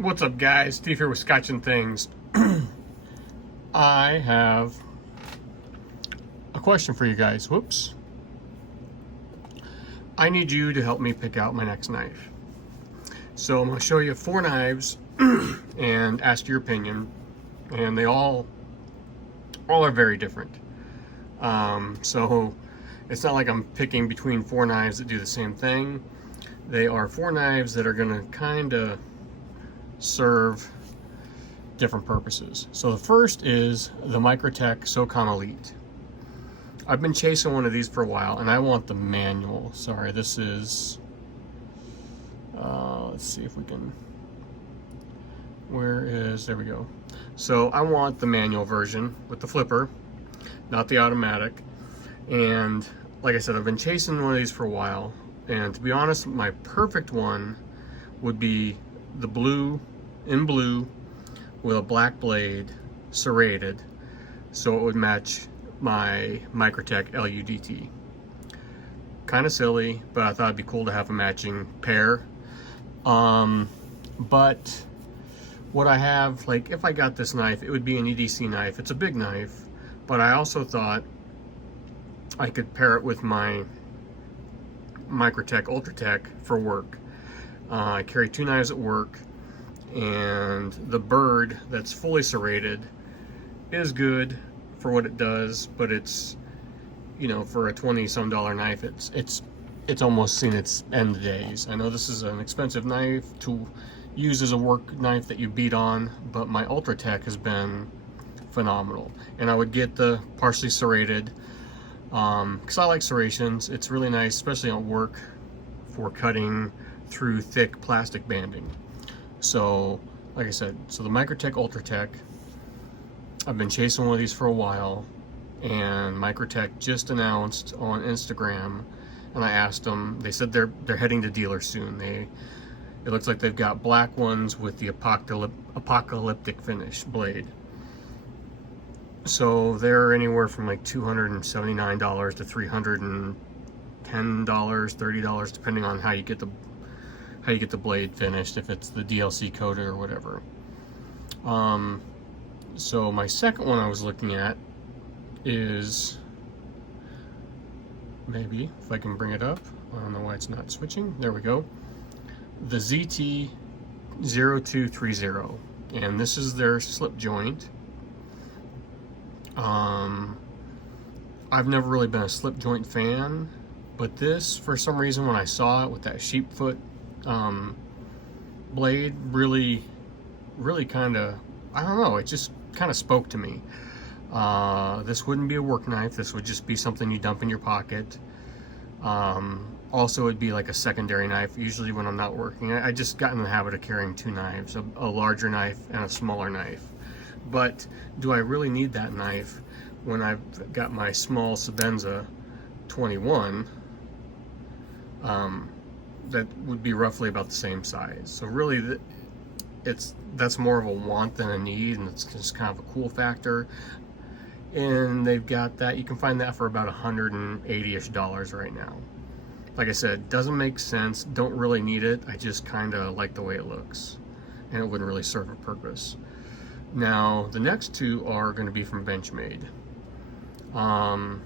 What's up, guys? Steve here with Scotch and Things. I have a question for you guys. Whoops. I need you to help me pick out my next knife. So I'm going to show you 4 knives and ask your opinion. And they all are very different. So it's not like I'm picking between 4 knives that do the same thing. They are 4 knives that are going to kind of serve different purposes. So the first is the Microtech Socom Elite. I've been chasing one of these for a while, and I want the manual. Sorry, this is let's see if we can, there we go. So I want the manual version with the flipper, not the automatic. And like I said, I've been chasing one of these for a while, and to be honest, my perfect one would be the blue with a black blade, serrated, so it would match my Microtech LUDT. Kind of silly, but I thought it'd be cool to have a matching pair. But what I have, like, if I got this knife, it would be an EDC knife. It's a big knife, but I also thought I could pair it with my Microtech Ultratech for work. I carry 2 knives at work, and the bird that's fully serrated is good for what it does, but it's, you know, for a $20-some knife, it's almost seen its end days. I know this is an expensive knife to use as a work knife that you beat on, but my Ultratech has been phenomenal. And I would get the partially serrated because I like serrations. It's really nice, especially on work, for cutting through thick plastic banding. So, like I said, so the Microtech Ultratech, I've been chasing one of these for a while, and Microtech just announced on Instagram, and I asked them, they said they're heading to dealers soon. It looks like they've got black ones with the apocalyptic finish blade. So they're anywhere from like $279 to $310, $30, depending on how you get the blade finished, if it's the DLC coated or whatever. So my second one I was looking at is, maybe if I can bring it up, I don't know why it's not switching, there we go, the ZT0230, and this is their slip joint. I've never really been a slip joint fan, but this, for some reason, when I saw it with that sheep foot blade, really kind of, I don't know, it just kind of spoke to me. This wouldn't be a work knife. This would just be something you dump in your pocket. Also, it'd be like a secondary knife. Usually when I'm not working, I just got in the habit of carrying 2 knives, a larger knife and a smaller knife. But do I really need that knife when I've got my small Sebenza 21 that would be roughly about the same size? So really, that's more of a want than a need, and it's just kind of a cool factor. And they've got that, you can find that for about $180-ish right now. Like I said, doesn't make sense, don't really need it, I just kind of like the way it looks, and it wouldn't really serve a purpose. Now, the next 2 are going to be from Benchmade. I've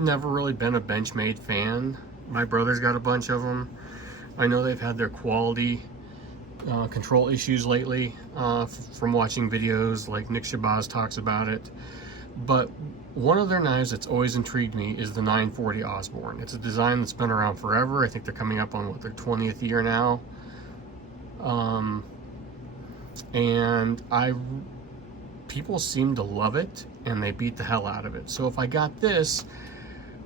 never really been a Benchmade fan. My brother's got a bunch of them. I know they've had their quality control issues lately from watching videos like Nick Shabazz talks about it. But one of their knives that's always intrigued me is the 940 Osborne. It's a design that's been around forever. I think they're coming up on, what, their 20th year now. And people seem to love it, and they beat the hell out of it. So if I got this,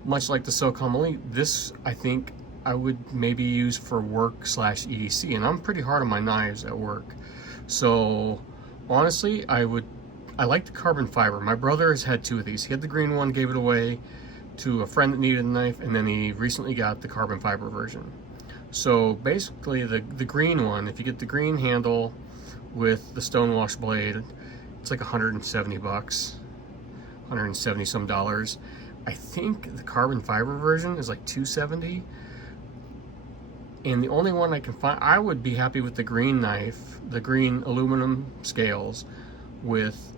much like the Socom Elite, this I think I would maybe use for work / EDC, and I'm pretty hard on my knives at work. So honestly, I like the carbon fiber. My brother has had 2 of these. He had the green one, gave it away to a friend that needed a knife, and then he recently got the carbon fiber version. So basically the green one, if you get the green handle with the stonewash blade, it's like $170, $170 some dollars. I think the carbon fiber version is like $270. And the only one I can find, I would be happy with the green knife, the green aluminum scales with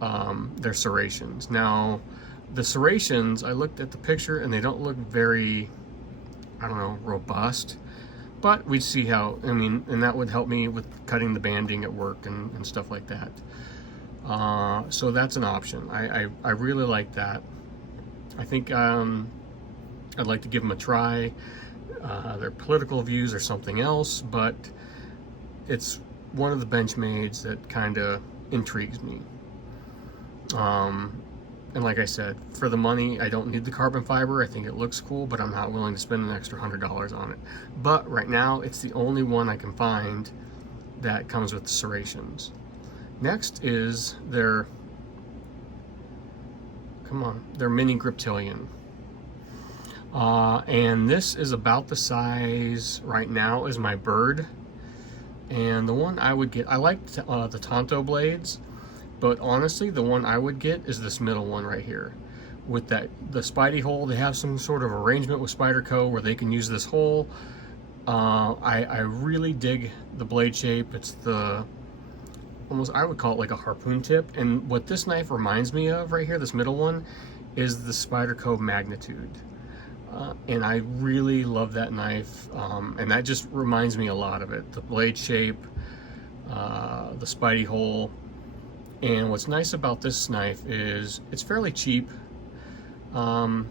their serrations. Now, the serrations, I looked at the picture and they don't look very, I don't know, robust. But we'd see how, I mean, and that would help me with cutting the banding at work and stuff like that. So that's an option. I really like that. I think I'd like to give them a try. Their political views are something else, but it's one of the Benchmades that kind of intrigues me. And like I said, for the money, I don't need the carbon fiber. I think it looks cool, but I'm not willing to spend an extra $100 on it. But right now, it's the only one I can find that comes with the serrations. Next is their, their mini Griptilian. And this is about the size right now as my bird. And the one I would get, I like the Tonto blades, but honestly, the one I would get is this middle one right here. With the Spidey hole, they have some sort of arrangement with Spyderco where they can use this hole. I really dig the blade shape. It's the, almost, I would call it like a harpoon tip. And what this knife reminds me of right here, this middle one, is the Spyderco Magnitude. And I really love that knife, and that just reminds me a lot of it. The blade shape, the Spidey hole. And what's nice about this knife is it's fairly cheap. I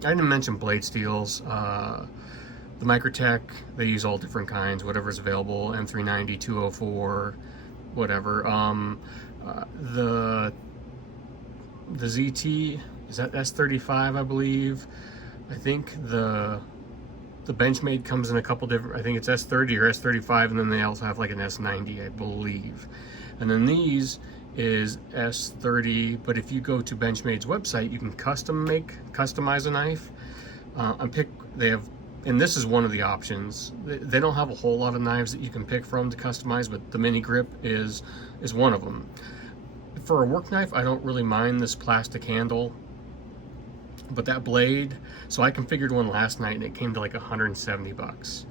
didn't mention blade steels. The Microtech, they use all different kinds, whatever's available, M390, 204, whatever. The ZT, is that S35, I believe. I think the Benchmade comes in a couple different, I think it's S30 or S35, and then they also have like an S90, I believe. And then these is S30, but if you go to Benchmade's website, you can customize a knife. They have, and this is one of the options. They don't have a whole lot of knives that you can pick from to customize, but the mini grip is one of them. For a work knife, I don't really mind this plastic handle, but that blade, so I configured one last night and it came to like 170 bucks.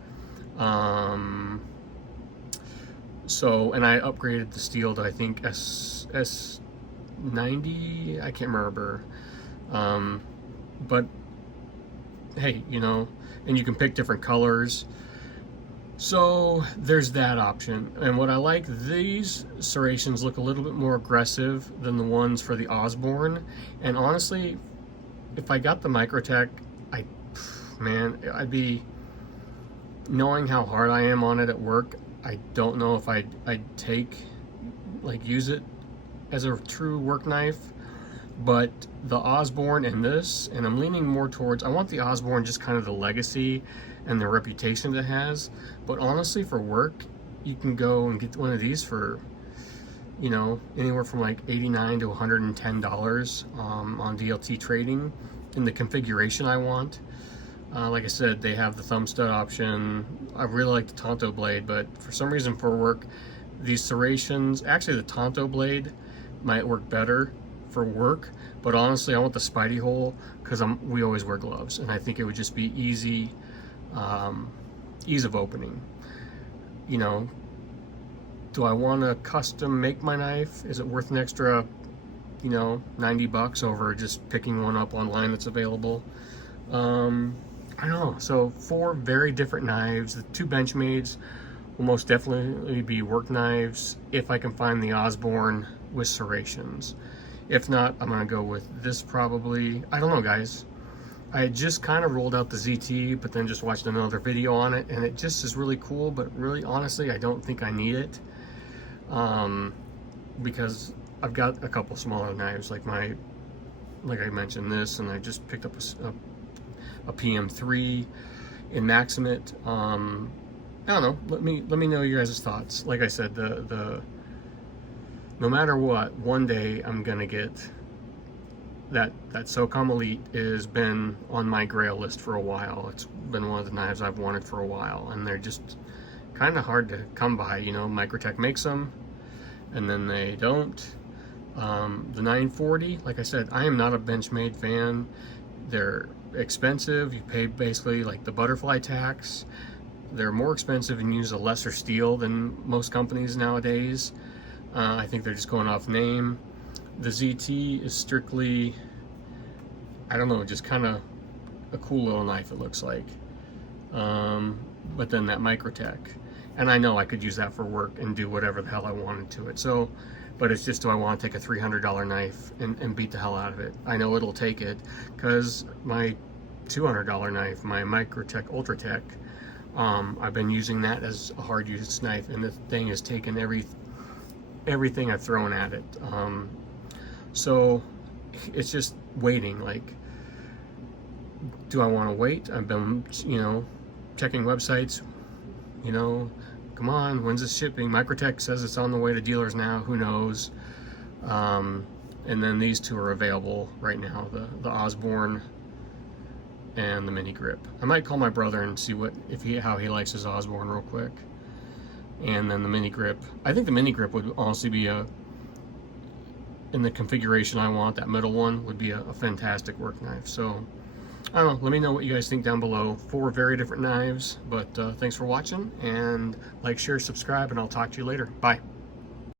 So, and I upgraded the steel to, I think, S90, I can't remember. But hey, you know, and you can pick different colors. So there's that option. And what I like, these serrations look a little bit more aggressive than the ones for the Osborne. And honestly, if I got the Microtech, I'd be, knowing how hard I am on it at work, I don't know if I'd use it as a true work knife. But the Osborne and this, and I'm leaning more towards, I want the Osborne just kind of the legacy and the reputation it has. But honestly, for work, you can go and get one of these for, you know, anywhere from like $89 to $110 on DLT trading in the configuration I want. Like I said, they have the thumb stud option. I really like the Tonto blade, but for some reason for work, these serrations, actually the Tonto blade might work better for work, but honestly, I want the Spidey hole because we always wear gloves, and I think it would just be ease of opening. You know, do I want to custom make my knife? Is it worth an extra, you know, 90 bucks over just picking one up online that's available? I don't know. So 4 very different knives. The 2 Benchmades will most definitely be work knives if I can find the Osborne with serrations. If not, I'm gonna go with this probably. I don't know, guys. I just kind of rolled out the ZT, but then just watched another video on it, and it just is really cool, but really, honestly, I don't think I need it. Because I've got a couple smaller knives, like I mentioned this, and I just picked up a PM3 in Maximate. I don't know. Let me know your guys' thoughts. Like I said, no matter what, one day I'm gonna get that Socom Elite. Has been on my grail list for a while. It's been one of the knives I've wanted for a while, and they're just kind of hard to come by. You know, Microtech makes them, and then they don't. The 940, like I said, I am not a Benchmade fan. They're expensive. You pay basically like the butterfly tax, They're more expensive and use a lesser steel than most companies nowadays. I think they're just going off name. The ZT is strictly, I don't know, just kind of a cool little knife, it looks like. But then that Microtech, and I know I could use that for work and do whatever the hell I wanted to it. So, but it's just, do I want to take a $300 knife and beat the hell out of it? I know it'll take it, because my $200 knife, my Microtech Ultratech, I've been using that as a hard use knife, and the thing has taken everything I've thrown at it. So it's just waiting. Like, do I want to wait? I've been, checking websites, come on, when's this shipping? Microtech says it's on the way to dealers now, who knows? And then these two are available right now, the Osborne and the mini grip. I might call my brother and see how he likes his Osborne real quick. And then the mini grip. I think the mini grip would honestly be in the configuration I want, that middle one would be a fantastic work knife. So I don't know, let me know what you guys think down below. 4 very different knives, but thanks for watching, and like, share, subscribe, and I'll talk to you later. Bye.